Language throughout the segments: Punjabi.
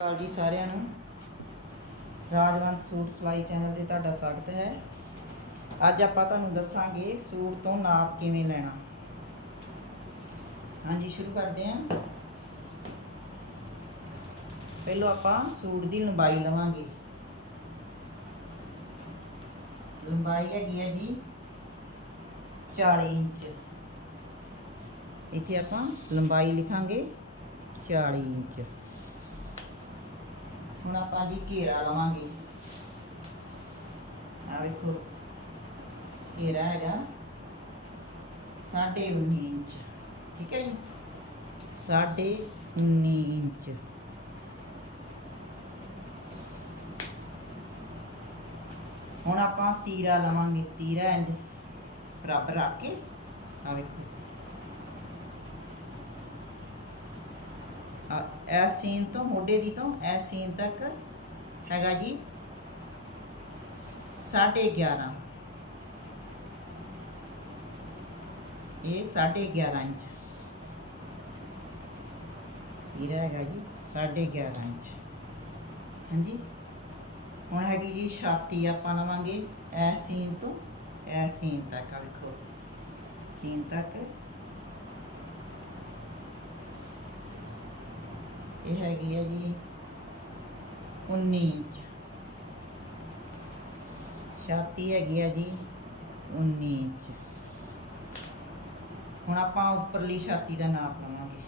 ਸਤਿ ਜੀ ਸਾਰਿਆਂ ਨੂੰ। ਰਾਜਵੰਤ ਸੂਟ ਸਿਲਾਈ ਚੈਨਲ ਤੇ ਤੁਹਾਡਾ ਸਵਾਗਤ ਹੈ। ਅੱਜ ਆਪਾਂ ਤੁਹਾਨੂੰ ਦੱਸਾਂਗੇ ਸੂਟ ਤੋਂ ਨਾਪ ਕਿਵੇਂ ਲੈਣਾ। ਹਾਂਜੀ, ਸ਼ੁਰੂ ਕਰਦੇ ਹਾਂ। ਪਹਿਲਾਂ ਆਪਾਂ ਸੂਟ ਦੀ ਲੰਬਾਈ ਲਵਾਂਗੇ। ਲੰਬਾਈ ਹੈਗੀ ਹੈ ਜੀ 40 ਇੰਚ। ਇੱਥੇ ਆਪਾਂ ਲੰਬਾਈ ਲਿਖਾਂਗੇ 40 ਇੰਚ। ਹੁਣ ਆਪਾਂ ਜੀ ਘੇਰਾ ਲਵਾਂਗੇ। ਆ ਵੇਖੋ, ਘੇਰਾ ਹੈਗਾ ਸਾਢੇ 19 ਇੰਚ, ਠੀਕ ਹੈ ਜੀ? ਸਾਢੇ 19 ਇੰਚ। ਹੁਣ ਆਪਾਂ ਤੀਰਾ ਲਵਾਂਗੇ, ਤੀਰਾ ਇੰਚ ਬਰਾਬਰ ਰੱਖ ਕੇ ਆ ਵੇਖੋ। ਆ ਇਹ ਸੀਨ ਤੋਂ ਮੋਢੇ ਦੀ ਤੋਂ ਇਹ ਸੀਨ ਤੱਕ ਹੈਗਾ ਜੀ 11.5 ਇਹ 11.5 ਇੰਚ ਇਹ ਹੈਗਾ ਜੀ 11.5 ਇੰਚ ਹਾਂਜੀ ਹੁਣ ਹੈਗੀ ਜੀ ਛਾਤੀ ਆਪਾਂ ਲਵਾਂਗੇ ਇਹ ਸੀਨ ਤੋਂ ਇਹ ਸੀਨ ਤੱਕ ਆ ਵੇਖੋ ਸੀਨ ਤੱਕ ਇਹ ਹੈਗੀ ਹੈ ਜੀ 19 ਇੰਚ ਛਾਤੀ ਹੈਗੀ ਹੈ ਜੀ 19 ਇੰਚ ਹੁਣ ਆਪਾਂ ਉੱਪਰਲੀ ਛਾਤੀ ਦਾ ਨਾਪ ਲਵਾਂਗੇ।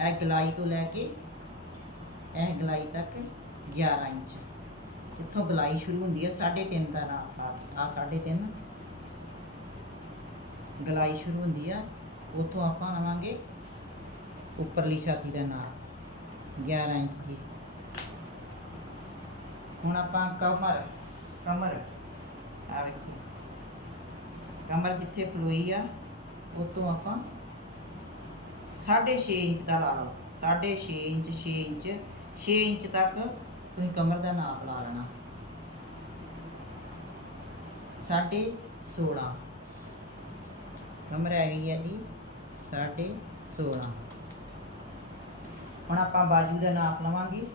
ਇਹ ਗਲਾਈ ਤੋਂ ਲੈ ਕੇ ਇਹ ਗਲਾਈ ਤੱਕ 11 ਇੰਚ। ਇੱਥੋਂ ਗਲਾਈ ਸ਼ੁਰੂ ਹੁੰਦੀ ਹੈ 3.5 ਦਾ ਨਾਪ ਆ ਕੇ। ਆ 3.5 ਗਲਾਈ ਸ਼ੁਰੂ ਹੁੰਦੀ ਆ, ਉੱਥੋਂ ਆਪਾਂ ਲਵਾਂਗੇ ਉੱਪਰਲੀ ਛਾਤੀ ਦਾ ਨਾਪ 11 ਇੰਚ ਜੀ। ਹੁਣ ਆਪਾਂ ਕਮਰ ਕਮਰ ਆ ਵੇਖੋ। ਕਮਰ ਜਿੱਥੇ ਫਲੋਈ ਆ, ਉਤੋਂ ਆਪਾਂ 6.5 ਇੰਚ ਦਾ ਲਾ ਲਓ। 6.5 ਇੰਚ 6 ਇੰਚ 6 ਇੰਚ ਤੱਕ ਤੁਸੀਂ ਕਮਰ ਦਾ ਨਾਪ ਲਾ ਲੈਣਾ। ਸਾਢੇ 16 ਕਮਰ ਹੈਗੀ ਹੈ ਜੀ ਸਾਢੇ 16 ਹੁਣ ਆਪਾਂ ਬਾਜੂ ਦਾ ਨਾਪ ਲਵਾਂਗੇ।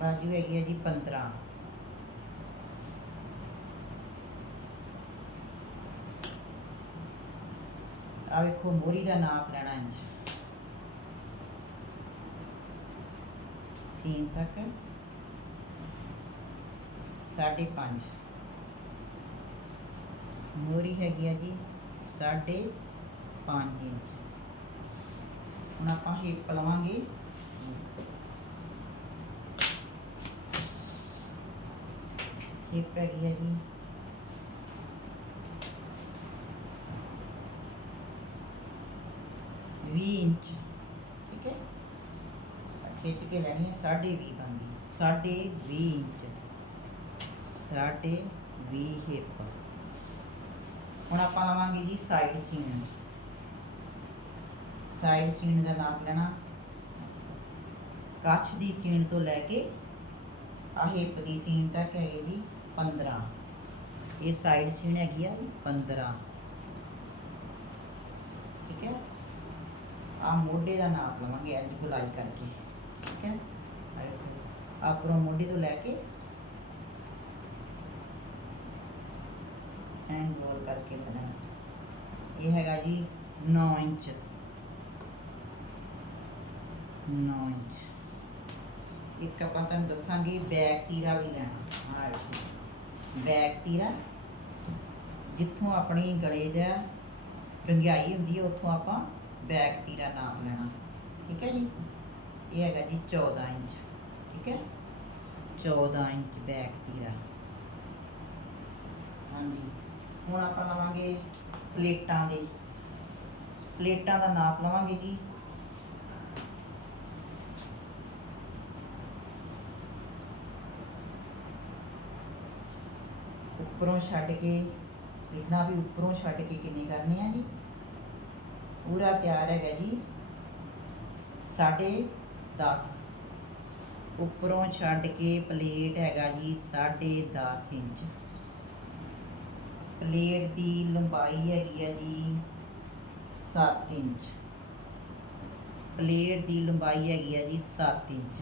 ਬਾਜੂ ਹੈਗੀ ਹੈ ਜੀ 15 ਆ ਵੇਖੋ, ਮੋਰੀ ਦਾ ਨਾਪ ਲੈਣਾ ਇੰਚ ਸੀਨ ਤੱਕ। ਸਾਢੇ 5 ਮੋਰੀ ਹੈਗੀ ਆ ਜੀ ਸਾਢੇ 5 ਇੰਚ ਹੁਣ ਆਪਾਂ ਹਿੱਪ ਲਵਾਂਗੇ ਹਿੱਪ ਹੈਗੀ ਹੈ ਜੀ। ਵੀਹ ਇੰਚ, ਠੀਕ ਹੈ? ਖਿੱਚ ਕੇ ਲੈਣੀ ਹੈ, ਸਾਢੇ ਵੀਹ ਬੰਦੀ ਸਾਢੇ ਵੀਹ ਇੰਚ। ਸਾਢੇ ਵੀਹ ਹਿੱਪ ਹੁਣ ਆਪਾਂ ਲਵਾਂਗੇ ਜੀ ਸਾਈਡ ਸੀਨ ਸਾਈਡ ਸੀਨ ਦਾ ਨਾਪ ਲੈਣਾ। ਕੱਛ ਦੀ ਸੀਨ ਤੋਂ ਲੈ ਕੇ ਆ ਹਿੱਪ ਦੀ ਸੀਨ ਤੱਕ ਹੈਗੀ ਜੀ 15 ਇਹ ਸਾਈਡ ਸੀਨ ਹੈਗੀ ਆ 15 ਠੀਕ ਹੈ? ਆ ਮੋਢੇ ਦਾ ਨਾਪ ਲਵਾਂਗੇ ਅੱਜ ਗੁਲਾਈ ਕਰਕੇ। ਠੀਕ ਹੈ? ਆ ਮੋਢੇ ਤੋਂ ਲੈ ਕੇ ਐਂਡ ਰੋਲ ਕਰਕੇ ਬਣਾਉਣਾ ਇਹ ਹੈਗਾ ਜੀ 9 ਇੰਚ। 9 ਇੰਚ ਇੱਕ ਆਪਾਂ ਤੁਹਾਨੂੰ ਦੱਸਾਂਗੇ ਬੈਕ ਤੀਰਾ ਵੀ ਲੈਣਾ। ਆਹ ਵੇਖੋ ਬੈਕ ਤੀਰਾ। ਜਿੱਥੋਂ ਆਪਣੀ ਗਲੇ ਦਾ ਡੰਗਿਆਈ ਹੁੰਦੀ ਹੈ ਉੱਥੋਂ ਆਪਾਂ ਬੈਕ ਤੀਰਾ ਨਾਪ ਲੈਣਾ। ਠੀਕ ਹੈ ਜੀ? ਇਹ ਹੈਗਾ ਜੀ 14 ਇੰਚ। ਠੀਕ ਹੈ? 14 ਇੰਚ ਬੈਕ ਤੀਰਾ। ਹਾਂਜੀ। ਹੁਣ ਆਪਾਂ ਲਵਾਂਗੇ ਪਲੇਟਾਂ ਦੇ। ਪਲੇਟਾਂ ਦਾ ਨਾਪ ਲਵਾਂਗੇ ਜੀ। ਉੱਪਰੋਂ ਛੱਡ ਕੇ, ਲਿਖਣਾ ਵੀ ਉੱਪਰੋਂ ਛੱਡ ਕੇ ਕਿੰਨੀ ਕਰਨੀ ਆ ਜੀ? ਪੂਰਾ ਤਿਆਰ ਹੈਗਾ ਜੀ। ਸਾਢੇ 10 ਉੱਪਰੋਂ ਛੱਡ ਕੇ ਪਲੇਟ ਹੈਗਾ ਜੀ ਸਾਢੇ 10 ਇੰਚ। ਪਲੇਟ ਦੀ ਲੰਬਾਈ ਹੈਗੀ ਆ ਜੀ 7 ਇੰਚ। ਪਲੇਟ ਦੀ ਲੰਬਾਈ ਹੈਗੀ ਆ ਜੀ 7 ਇੰਚ।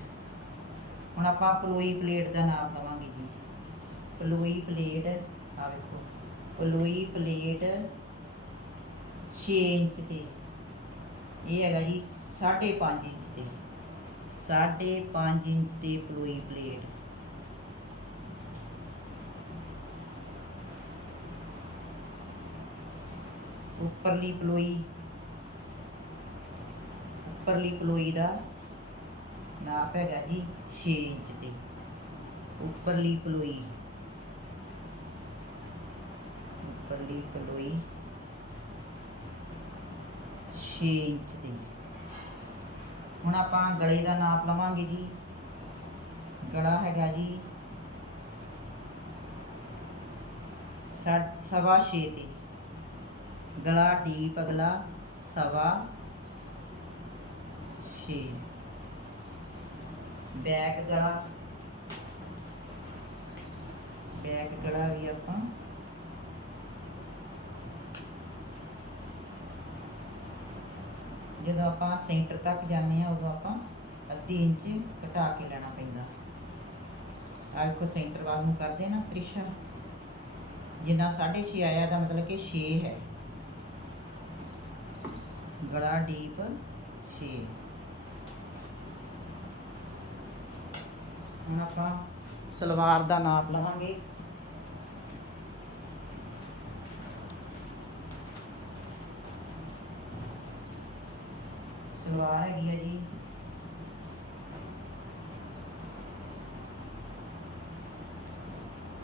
ਹੁਣ ਆਪਾਂ ਪਲੋਈ ਪਲੇਟ ਦਾ ਨਾਪ ਲਵਾਂਗੇ ਜੀ। ਪਲੋਈ ਪਲੇਟ ਆ ਵੇਖੋ ਪਲੋਈ ਪਲੇਟ 6 ਇੰਚ ਤੇ ਇਹ ਹੈਗਾ ਜੀ 5.5 ਇੰਚ ਤੇ 5.5 ਇੰਚ ਦੀ ਪਲੋਈ ਪਲੇਟ ਉੱਪਰਲੀ ਪਲੋਈ ਉੱਪਰਲੀ ਪਲੋਈ ਦਾ ਨਾਪ ਹੈਗਾ ਜੀ 6 ਇੰਚ ਤੇ ਉੱਪਰਲੀ ਪਲੋਈ ਉੱਪਰਲੀ ਪਲੋਈ 6 ਇੰਚ ਦੀ। ਹੁਣ ਆਪਾਂ ਗਲੇ ਦਾ ਨਾਪ ਲਵਾਂਗੇ ਜੀ। ਗਲਾ ਹੈਗਾ ਜੀ ਸਵਾ 6 ਤੇ। ਗਲਾ ਡੀਪ, ਅਗਲਾ ਸਵਾ 6 ਬੈਕ ਗਲਾ। ਬੈਕ ਗਲਾ ਵੀ ਆਪਾਂ ਜਦੋਂ ਆਪਾਂ ਸੈਂਟਰ ਤੱਕ ਜਾਂਦੇ ਆ ਉਦੋਂ ਆਪਾਂ ਅੱਧੀ ਇੰਚ ਘਟਾ ਕੇ ਲੈਣਾ ਪੈਂਦਾ। ਆਹ ਕੋ ਸੈਂਟਰ ਵੱਲ ਨੂੰ ਕਰਦੇ ਨਾ ਤ੍ਰਿਸ਼ਾ ਜਿੰਨਾ 6.5 ਆਇਆ ਦਾ ਮਤਲਬ ਕਿ 6 ਹੈ। ਗਲਾ ਡੀਪ 6 ਹੁਣ ਆਪਾਂ ਸਲਵਾਰ ਦਾ ਨਾਪ ਲਵਾਂਗੇ। ਸਲਵਾਰ ਹੈਗੀ ਆ ਜੀ।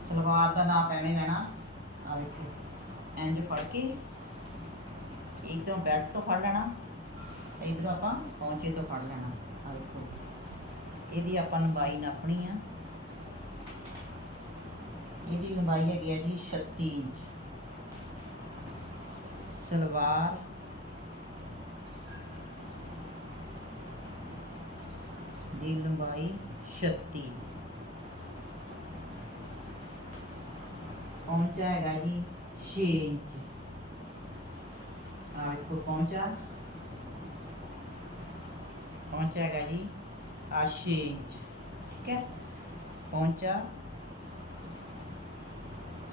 ਸਲਵਾਰ ਦਾ ਨਾਪ ਐਵੇਂ ਲੈਣਾ। ਆ ਵੇਖੋ ਇੰਜ ਫੜ ਕੇ ਇਧਰੋਂ ਬੈਕ ਤੋਂ ਫੜ ਲੈਣਾ, ਇਧਰੋਂ ਆਪਾਂ ਪੌਂਚੇ ਤੋਂ ਫੜ ਲੈਣਾ। ਆ ਵੇਖੋ ਇਹਦੀ ਆਪਾਂ ਲੰਬਾਈ ਨਾਪਣੀ ਆ। ਇਹਦੀ ਲੰਬਾਈ ਹੈਗੀ ਹੈ ਜੀ 36 ਇੰਚ। ਸਲਵਾਰ ਦੀ ਲੰਬਾਈ 36 ਪਹੁੰਚਾ ਹੈਗਾ ਜੀ 6 ਇੰਚ। ਆ ਇੱਕੋ ਪਹੁੰਚਾ। ਪਹੁੰਚਾ ਹੈਗਾ ਜੀ ਆ 6 ਇੰਚ, ਠੀਕ ਹੈ? ਪਹੁੰਚਾ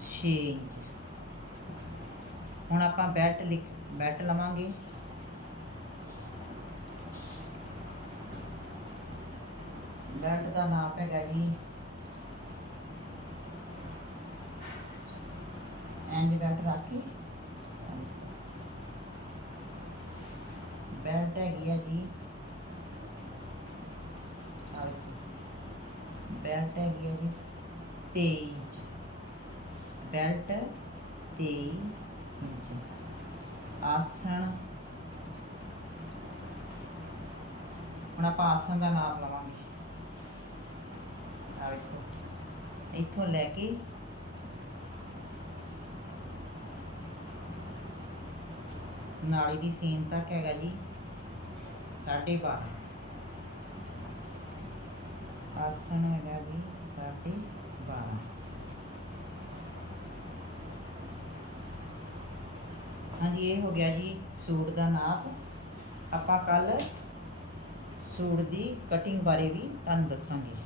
6 ਇੰਚ। ਹੁਣ ਆਪਾਂ ਬੈਲਟ ਲਿਖ ਬੈਲਟ ਦਾ ਨਾਮ ਹੈਗਾ ਜੀ। ਇੰਜ ਬੈਟ ਰੱਖ। ਕੇ ਬੈਲਟ ਹੈਗੀ ਹੈ ਜੀ। ਬੈਲਟ ਹੈਗੀ ਹੈ ਜੀ 23 ਇੰਚ। Belt 23 inch. ਆਸਣ। ਹੁਣ ਆਪਾਂ ਆਸਣ ਦਾ ਨਾਮ ਲਵਾਂਗੇ। ਆ ਵੇਖੋ ਇੱਥੋਂ ਲੈ ਕੇ ਨਾਲੀ ਦੀ ਸੀਨ ਤੱਕ ਹੈਗਾ ਜੀ, ਸਾਢੇ ਬਾਰਾਂ। ਆਸਣ ਹੈਗਾ ਜੀ, ਸਾਢੇ ਬਾਰਾਂ। ਹਾਂਜੀ, ਇਹ ਹੋ ਗਿਆ ਜੀ ਸੂਟ ਦਾ ਨਾਪ। ਆਪਾਂ ਕੱਲ ਸੂਟ ਦੀ ਕਟਿੰਗ ਬਾਰੇ ਵੀ ਤੁਹਾਨੂੰ ਦੱਸਾਂਗੇ।